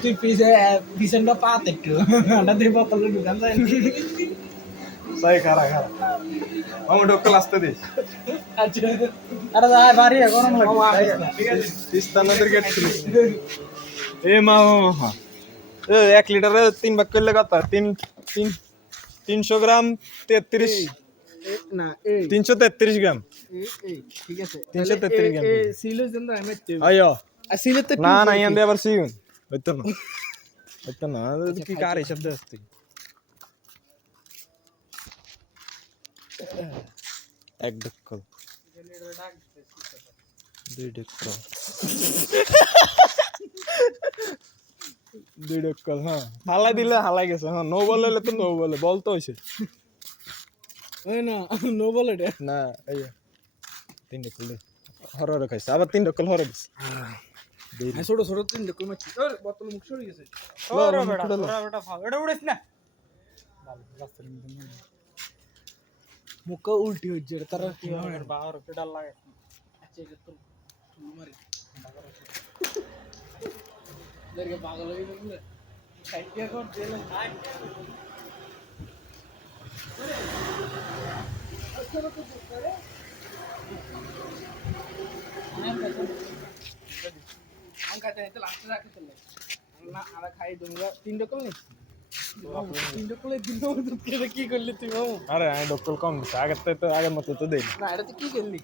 তুই পিছনটা পাত একটু ওটা দিয়ে বোতলের দোকান যায় তাই খারা খারা আমার ডক্কল আসতে দিস আচ্ছা আরে ভাই বাড়ি গরম লাগে ঠিক আছে তিস্তানাদের গেট খুলিস এ মা মা এ 1 লিটারে 3 ভাগ করলে কত 300 গ্রাম 33 না এই 333 গ্রাম এই ঠিক আছে 333 গ্রাম এই সিলো জন্য আমি আইও সিলো তো না না ইয়ান দিয়ে আবার সিগুন হইতো না কি কার হিসাব দে আসতে এক ডক্কল দুই ডক্কল দুই ডক্কল হ্যাঁ হালাই দিলে হালাই গেছে হ্যাঁ নো বল হলে তো নো বলে বল তো হইছে ওই না নো বলে রে না এই 3 ডক্কল হররে খাইছে আবার 3 ডক্কল হরে দিছে ছোট ছোট তিন রকম আছে ওর বোতল মুখ সরে গেছে ওরে বেটা বেটা ফাও এটা উড়েছ না মুখ উল্টি হচ্ছে তার কি হবে বাহার পেডাল লাগে আচ্ছা এটা তো মারি দেরকে পাগল হয়ে গেল সাইড দিয়ে কর দিলে side angkat itu langsung aku selesai. Anak anak খাই दूंगा 3 ডকল নি 3 ডকলে দিন তো কি করলি তুই মামু আরে আমি ডক্কল কম দিছে আগের তো আগের মতো তো দেই না এটা তো কি করলি